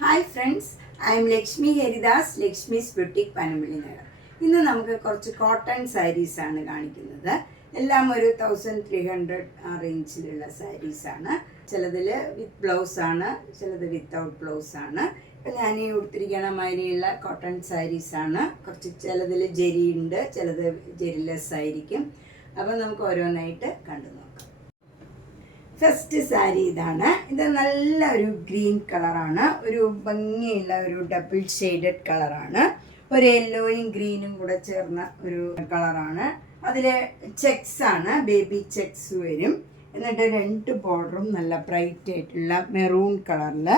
Hi friends, I M Lakshmi Haridas, Lakshmi's boutique Panampilly Nagar. ഇന്ന് നമുക്ക് കുറച്ച് കോട്ടൺ സാരീസാണ് കാണിക്കുന്നത്. എല്ലാം ഒരു 1300 ആ റേഞ്ചിലുള്ള സാരീസാണ്. ചിലതിൽ വിത്ത് ബ്ലൗസാണ്, ചിലത് വിത്തൗട്ട് ബ്ലൗസാണ്. ഇപ്പം ഞാൻ ഈ ഉടുത്തിരിക്കണ മാതിരിയുള്ള കോട്ടൺ സാരീസാണ്. കുറച്ച് ചിലതിൽ ജെരി ഉണ്ട്, ചിലത് ജെരിലെസ് ആയിരിക്കും. അപ്പോൾ നമുക്ക് ഓരോന്നായിട്ട് കണ്ടു നോക്കാം. ഫസ്റ്റ് സാരി ഇതാണ്. ഇത് നല്ല ഒരു ഗ്രീൻ കളറാണ്, ഒരു ഭംഗിയുള്ള ഒരു ഡബിൾ ഷെയ്ഡഡ് കളറാണ്. ഒരു യെല്ലോയും ഗ്രീനും കൂടെ ചേർന്ന ഒരു കളറാണ്. അതിൽ ചെക്സ് ആണ്, ബേബി ചെക്സ് വരും. എന്നിട്ട് രണ്ട് ബോർഡറും നല്ല ബ്രൈറ്റ് ആയിട്ടുള്ള മെറൂൺ കളറിൽ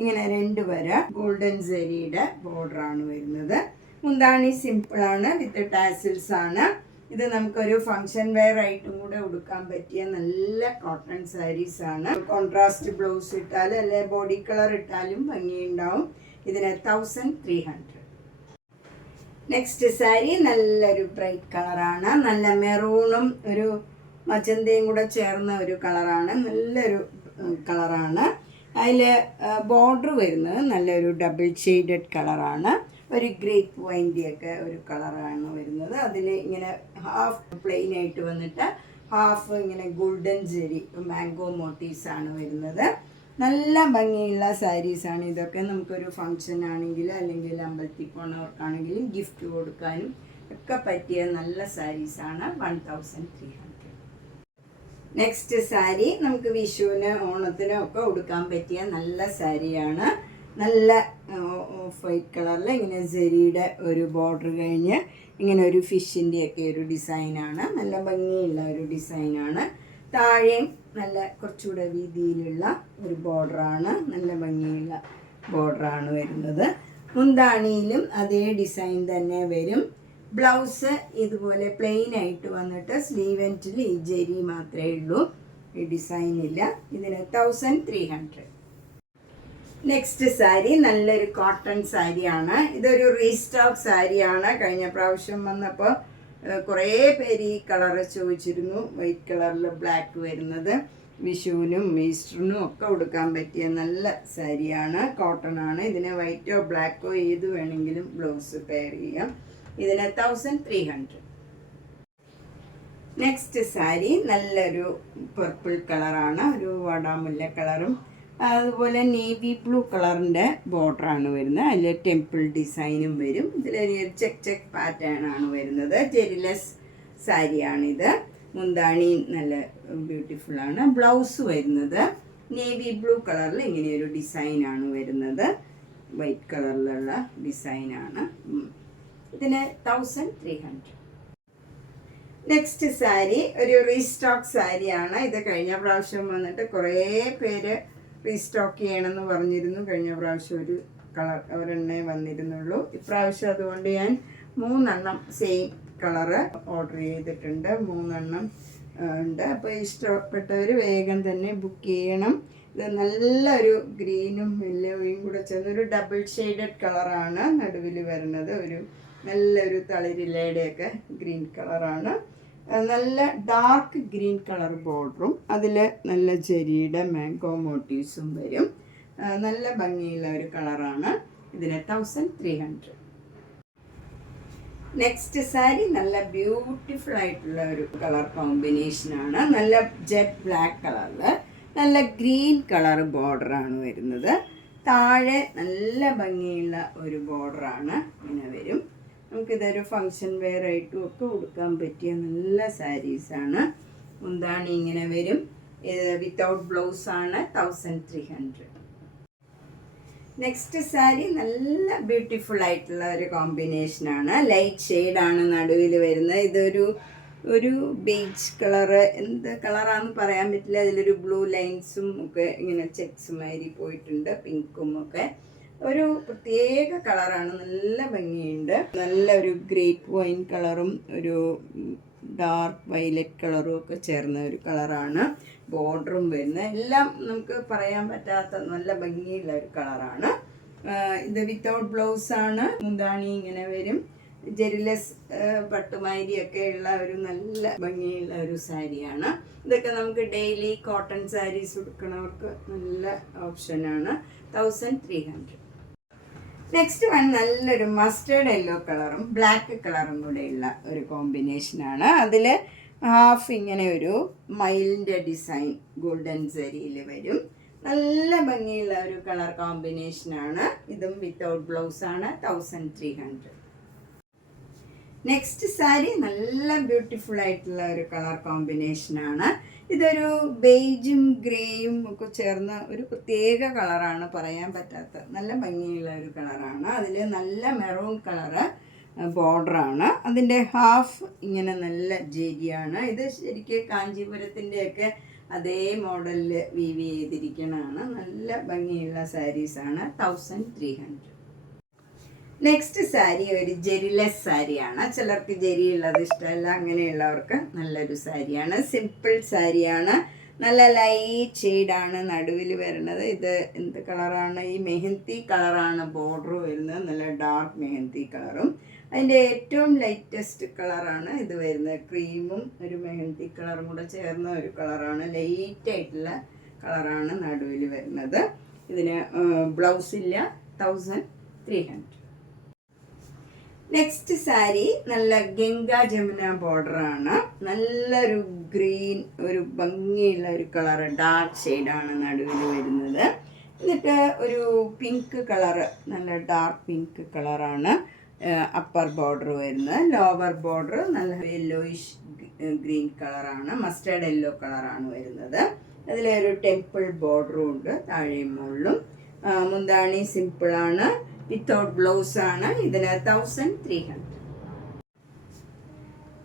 ഇങ്ങനെ രണ്ട് വര ഗോൾഡൻ സെരിയുടെ ബോർഡറാണ് വരുന്നത്. മുന്താണി സിമ്പിളാണ്, വിത്ത് ടാസിൽസ് ആണ്. ഇത് നമുക്കൊരു ഫങ്ഷൻ വെയർ ആയിട്ടും കൂടെ ഉടുക്കാൻ പറ്റിയ നല്ല കോട്ടൺ സാരീസ് ആണ്. കോൺട്രാസ്റ്റ് ബ്ലൗസ് ഇട്ടാലും അല്ലെ ബോഡി കളർ ഇട്ടാലും ഭംഗിയുണ്ടാവും. ഇതിന് 1300. നെക്സ്റ്റ് സാരി നല്ലൊരു ബ്രൈറ്റ് കളറാണ്. നല്ല മെറൂണും ഒരു മജന്തയും കൂടെ ചേർന്ന ഒരു കളറാണ്. നല്ലൊരു കളറാണ്. അതിൽ ബോർഡർ വരുന്നത് നല്ലൊരു ഡബിൾ ഷെയ്ഡഡ് കളറാണ്. ഒരു ഗ്രേപ്പ് വൈൻ്റെയൊക്കെ ഒരു കളറാണ് വരുന്നത്. അതിൽ ഇങ്ങനെ ഹാഫ് പ്ലെയിൻ ആയിട്ട് വന്നിട്ട് ഹാഫ് ഇങ്ങനെ ഗോൾഡൻ ജെരി മാംഗോ മോട്ടീവ്സ് ആണ് വരുന്നത്. നല്ല ഭംഗിയുള്ള സാരീസാണ് ഇതൊക്കെ. നമുക്കൊരു ഫങ്ഷൻ ആണെങ്കിൽ അല്ലെങ്കിൽ അമ്പലത്തിൽ പോണവർക്കാണെങ്കിലും ഗിഫ്റ്റ് കൊടുക്കാനും ഒക്കെ പറ്റിയ നല്ല സാരീസാണ്. 1300. നെക്സ്റ്റ് സാരി നമുക്ക് വിഷുവിന് ഓണത്തിനും ഒക്കെ ഉടുക്കാൻ പറ്റിയ നല്ല സാരിയാണ്. നല്ല ഓഫ് വൈറ്റ് കളറിൽ ഇങ്ങനെ സെരിയുടെ ഒരു ബോർഡർ കഴിഞ്ഞ് ഇങ്ങനെ ഒരു ഫിഷിൻ്റെയൊക്കെ ഒരു ഡിസൈനാണ്. നല്ല ഭംഗിയുള്ള ഒരു ഡിസൈനാണ്. താഴെയും നല്ല കുറച്ചുകൂടെ വീതിയിലുള്ള ഒരു ബോർഡറാണ്. നല്ല ഭംഗിയുള്ള ബോർഡറാണ് വരുന്നത്. മുന്താണിയിലും അതേ ഡിസൈൻ തന്നെ വരും. ബ്ലൗസ് ഇതുപോലെ പ്ലെയിൻ ആയിട്ട് വന്നിട്ട് സ്ലീവ് എൻഡിൽ ഈ ജെരി മാത്രമേ ഉള്ളൂ, ഈ ഡിസൈനില്ല. ഇതിന് 1300. നെക്സ്റ്റ് സാരി നല്ലൊരു കോട്ടൺ സാരിയാണ്. ഇതൊരു റീസ്റ്റോക്ക് സാരിയാണ്. കഴിഞ്ഞ പ്രാവശ്യം വന്നപ്പോൾ കുറേ പേര് ഈ കളറ് ചോദിച്ചിരുന്നു. വൈറ്റ് കളറിൽ ബ്ലാക്ക് വരുന്നത് വിഷുവിനും ഈസ്റ്ററിനും ഒക്കെ ഉടുക്കാൻ പറ്റിയ നല്ല സാരിയാണ്. കോട്ടൺ ആണ്. ഇതിന് വൈറ്റോ ബ്ലാക്കോ ഏത് വേണമെങ്കിലും ബ്ലൗസ് പെയർ ചെയ്യാം. ഇതിന് 1300. നെക്സ്റ്റ് സാരി നല്ലൊരു പർപ്പിൾ കളറാണ്, ഒരു വാടാമുല്ല കളറും അതുപോലെ നേവി ബ്ലൂ കളറിൻ്റെ ബോർഡറാണ് വരുന്നത്. അതിൽ ടെമ്പിൾ ഡിസൈനും വരും. ഇതിലൊരു ചെക്ക് പാറ്റേൺ ആണ് വരുന്നത്. ജെരിലെസ് സാരിയാണിത്. മുന്താണി നല്ല ബ്യൂട്ടിഫുള്ളാണ്. ബ്ലൗസ് വരുന്നത് നേവി ബ്ലൂ കളറിൽ ഇങ്ങനെയൊരു ഡിസൈനാണ് വരുന്നത്. വൈറ്റ് കളറിലുള്ള ഡിസൈനാണ്. ഇതിന് 1300. നെക്സ്റ്റ് സാരി ഒരു റീസ്റ്റോക്ക് സാരിയാണ്. ഇത് കഴിഞ്ഞ പ്രാവശ്യം വന്നിട്ട് കുറേ പേര് റീസ്റ്റോക്ക് ചെയ്യണമെന്ന് പറഞ്ഞിരുന്നു. കഴിഞ്ഞ പ്രാവശ്യം ഒരു കളർ ഒരെണ്ണേ വന്നിരുന്നുള്ളൂ. ഇപ്രാവശ്യം അതുകൊണ്ട് ഞാൻ 3 സെയിം കളറ് ഓർഡർ ചെയ്തിട്ടുണ്ട്. 3 ഉണ്ട്. അപ്പോൾ ഇഷ്ടപ്പെട്ടവർ വേഗം തന്നെ ബുക്ക് ചെയ്യണം. ഇത് നല്ലൊരു ഗ്രീനും യെല്ലോയും കൂടെ ചേർന്നൊരു ഡബിൾ ഷെയ്ഡഡ് കളറാണ് നടുവിൽ വരുന്നത്. ഒരു നല്ലൊരു തളിരിലയുടെയൊക്കെ ഗ്രീൻ കളറാണ്. നല്ല ഡാർക്ക് ഗ്രീൻ കളർ ബോർഡറും അതിൽ നല്ല ജെരിയുടെ മാംഗോ മോട്ടീവ്സും വരും. നല്ല ഭംഗിയുള്ള ഒരു കളറാണ്. ഇതിന് 1300. നെക്സ്റ്റ് സാരി നല്ല ബ്യൂട്ടിഫുൾ ആയിട്ടുള്ള ഒരു കളർ കോമ്പിനേഷനാണ്. നല്ല ജെറ്റ് ബ്ലാക്ക് കളറിൽ നല്ല ഗ്രീൻ കളർ ബോർഡറാണ് വരുന്നത്. താഴെ നല്ല ഭംഗിയുള്ള ഒരു ബോർഡറാണ് ഇങ്ങനെ വരും. നമുക്കിതൊരു ഫങ്ഷൻ വെയർ ആയിട്ടും ഒക്കെ ഉടുക്കാൻ പറ്റിയ നല്ല സാരീസാണ്. മുന്താണി ഇങ്ങനെ വരും. ഇത് വിത്തൗട്ട് ബ്ലൗസാണ്. 1300. നെക്സ്റ്റ് സാരി നല്ല ബ്യൂട്ടിഫുൾ ആയിട്ടുള്ള ഒരു കോമ്പിനേഷനാണ്. ലൈറ്റ് ഷെയ്ഡാണ് നടുവിൽ വരുന്നത്. ഒരു ബേജ് കളറ്, എന്ത് കളറാണെന്ന് പറയാൻ പറ്റില്ല. അതിലൊരു ബ്ലൂ ലൈൻസും ഒക്കെ ഇങ്ങനെ ചെക്സ് മാതിരി പോയിട്ടുണ്ട്, പിങ്കും ഒക്കെ. ഒരു പ്രത്യേക കളറാണ്. നല്ല ഭംഗിയുണ്ട്. നല്ലൊരു ഗ്രേപ്പ് വൈൻ കളറും ഒരു ഡാർക്ക് വയലറ്റ് കളറും ഒക്കെ ചേർന്ന ഒരു കളറാണ്. ബോർഡറും വരുന്നത് എല്ലാം നമുക്ക് പറയാൻ പറ്റാത്ത നല്ല ഭംഗിയുള്ള ഒരു കളറാണ്. ഇത് വിത്തൗട്ട് ബ്ലൗസാണ്. മുന്താണി ഇങ്ങനെ വരും. ജെരിലെസ് പട്ടുമാരിയൊക്കെ ഉള്ള ഒരു നല്ല ഭംഗിയുള്ള ഒരു സാരിയാണ്. ഇതൊക്കെ നമുക്ക് ഡെയിലി കോട്ടൺ സാരീസ് ഉടുക്കണവർക്ക് നല്ല ഓപ്ഷനാണ്. 1300. നെക്സ്റ്റ് വൺ നല്ലൊരു മസ്റ്റേർഡ് യെല്ലോ കളറും ബ്ലാക്ക് കളറും കൂടെയുള്ള ഒരു കോമ്പിനേഷനാണ്. അതിൽ ഹാഫ് ഇങ്ങനെ ഒരു മയിലിൻ്റെ ഡിസൈൻ ഗോൾഡൻ സരിയിൽ വരും. നല്ല ഭംഗിയുള്ള ഒരു കളർ കോമ്പിനേഷനാണ്. ഇതും വിത്തൗട്ട് ബ്ലൗസാണ്. 1300. നെക്സ്റ്റ് സാരി നല്ല ബ്യൂട്ടിഫുൾ ആയിട്ടുള്ള ഒരു കളർ കോമ്പിനേഷനാണ്. ഇതൊരു ബേജും ഗ്രേയും ഒക്കെ ചേർന്ന ഒരു പ്രത്യേക കളറാണ്, പറയാൻ പറ്റാത്ത നല്ല ഭംഗിയുള്ള ഒരു കളറാണ്. അതിൽ നല്ല മെറൂൺ കളറ് ബോർഡറാണ്. അതിൻ്റെ ഹാഫ് ഇങ്ങനെ നല്ല ജെരിയാണ്. ഇത് ശരിക്കും കാഞ്ചീപുരത്തിൻ്റെയൊക്കെ അതേ മോഡലിൽ വീവ് ചെയ്തിരിക്കണതാണ്. നല്ല ഭംഗിയുള്ള സാരീസാണ്. 1300. നെക്സ്റ്റ് സാരി ഒരു ജെറിലെസ് സാരിയാണ്. ചിലർക്ക് ജെരി ഉള്ളത് ഇഷ്ടമല്ല, അങ്ങനെയുള്ളവർക്ക് നല്ലൊരു സാരിയാണ്. സിമ്പിൾ സാരിയാണ്. നല്ല ലൈറ്റ് ഷെയ്ഡാണ് നടുവിൽ വരുന്നത്. ഇത് എന്ത് കളറാണ്? ഈ മെഹന്തി കളറാണ് ബോർഡർ വരുന്നത്. നല്ല ഡാർക്ക് മെഹന്തി കളറും അതിൻ്റെ ഏറ്റവും ലൈറ്റസ്റ്റ് കളറാണ് ഇത് വരുന്നത്. ക്രീമും ഒരു മെഹന്തി കളറും കൂടെ ചേർന്ന ഒരു കളറാണ്. ലൈറ്റായിട്ടുള്ള കളറാണ് നടുവിൽ വരുന്നത്. ഇതിന് ബ്ലൗസില്ല. 1300. നെക്സ്റ്റ് സാരി നല്ല ഗംഗാ ജമുന ബോർഡറാണ്. നല്ലൊരു ഗ്രീൻ ഒരു ഭംഗിയുള്ള ഒരു കളറ് ഡാർക്ക് ഷെയ്ഡാണ് നടുവിൽ വരുന്നത്. എന്നിട്ട് ഒരു പിങ്ക് കളറ് നല്ല ഡാർക്ക് പിങ്ക് കളറാണ് അപ്പർ ബോർഡർ വരുന്നത്. ലോവർ ബോർഡർ നല്ല യെല്ലോയിഷ് ഗ്രീൻ കളറാണ്. മസ്റ്റേർഡ് യെല്ലോ കളറാണ് വരുന്നത്. അതിലൊരു ടെമ്പിൾ ബോർഡറും ഉണ്ട് താഴെയും മുകളിലും. മുന്താണി സിമ്പിളാണ്. വിത്തൗട്ട് ബ്ലൗസ് ആണ്. ഇതിന് 1300.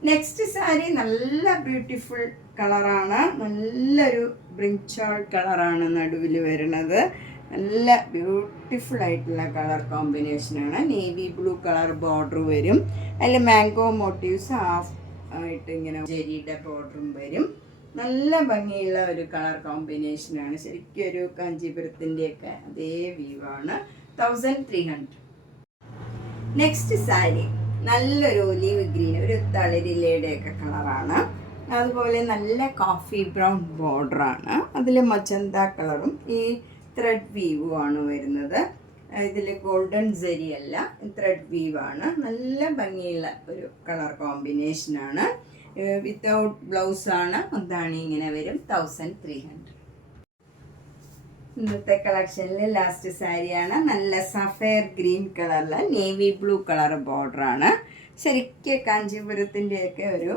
നെക്സ്റ്റ് സാരി നല്ല ബ്യൂട്ടിഫുൾ കളറാണ്. നല്ലൊരു ബ്രിഞ്ചാൾ കളറാണ് നടുവിൽ വരുന്നത്. നല്ല ബ്യൂട്ടിഫുൾ ആയിട്ടുള്ള കളർ കോമ്പിനേഷനാണ്. നേവി ബ്ലൂ കളർ ബോർഡർ വരും. അതിൽ മാംഗോ മോട്ടീവ്സ് ഹാഫ് ആയിട്ട് ഇങ്ങനെ ജെരിയുടെ ബോർഡറും വരും. നല്ല ഭംഗിയുള്ള ഒരു കളർ കോമ്പിനേഷനാണ്. ശരിക്കും ഒരു കാഞ്ചീപുരത്തിൻ്റെയൊക്കെ അതേ വ്യൂവാണ്. 1300. നെക്സ്റ്റ് സാരി നല്ലൊരു ഒലീവ് ഗ്രീൻ ഒരു തളിരിലയുടെയൊക്കെ കളറാണ്. അതുപോലെ നല്ല കോഫി ബ്രൗൺ ബോർഡറാണ്. അതിൽ മജന്ത കളറും ഈ ത്രെഡ് വീവുമാണ് വരുന്നത്. ഇതിൽ ഗോൾഡൻ സരി അല്ല, ത്രെഡ് വീവാണ്. നല്ല ഭംഗിയുള്ള ഒരു കളർ കോമ്പിനേഷനാണ്. വിത്തൗട്ട് ബ്ലൗസാണ്. മുന്താണി ഇങ്ങനെ വരും. 1300. ഇന്നത്തെ കളക്ഷനിൽ ലാസ്റ്റ് സാരിയാണ്. നല്ല സഫയർ ഗ്രീൻ കളറിൽ നേവി ബ്ലൂ കളർ ബോർഡറാണ്. ശരിക്കും കാഞ്ചീപുരത്തിൻ്റെയൊക്കെ ഒരു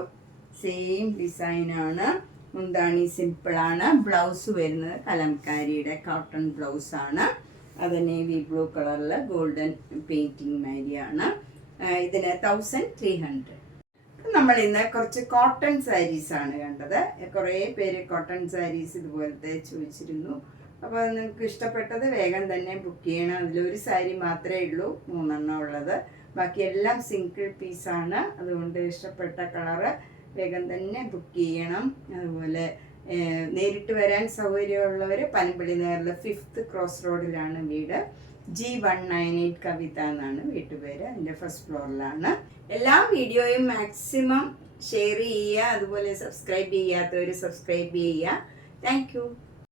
സെയിം ഡിസൈനാണ്. മുന്താണി സിമ്പിളാണ്. ബ്ലൗസ് വരുന്നത് കലംകാരിയുടെ കോട്ടൺ ബ്ലൗസാണ്. അത് നേവി ബ്ലൂ കളറിൽ ഗോൾഡൻ പെയിൻറ്റിങ് മാരിയാണ്. ഇതിന് 1300. നമ്മൾ ഇന്ന് കുറച്ച് കോട്ടൺ സാരീസാണ് കണ്ടത്. കുറേ പേര് കോട്ടൺ സാരീസ് ഇതുപോലത്തെ ചോദിച്ചിരുന്നു. അപ്പോൾ നിങ്ങൾക്ക് ഇഷ്ടപ്പെട്ടത് വേഗം തന്നെ ബുക്ക് ചെയ്യണം. അതിലൊരു സാരി മാത്രമേ ഉള്ളൂ 3 എണ്ണം ഉള്ളത്. ബാക്കിയെല്ലാം സിംഗിൾ പീസാണ്. അതുകൊണ്ട് ഇഷ്ടപ്പെട്ട കളറ് വേഗം തന്നെ ബുക്ക് ചെയ്യണം. അതുപോലെ നേരിട്ട് വരാൻ സൗകര്യമുള്ളവർ പനമ്പള്ളി നേരിൽ 5th ക്രോസ് റോഡിലാണ് വീട്. G198 കവിത എന്നാണ് വീട്ടുപേര്. അതിൻ്റെ ഫസ്റ്റ് ഫ്ലോറിലാണ്. എല്ലാ വീഡിയോയും മാക്സിമം ഷെയർ ചെയ്യുക. അതുപോലെ സബ്സ്ക്രൈബ് ചെയ്യാത്തവർ സബ്സ്ക്രൈബ് ചെയ്യുക. Thank you.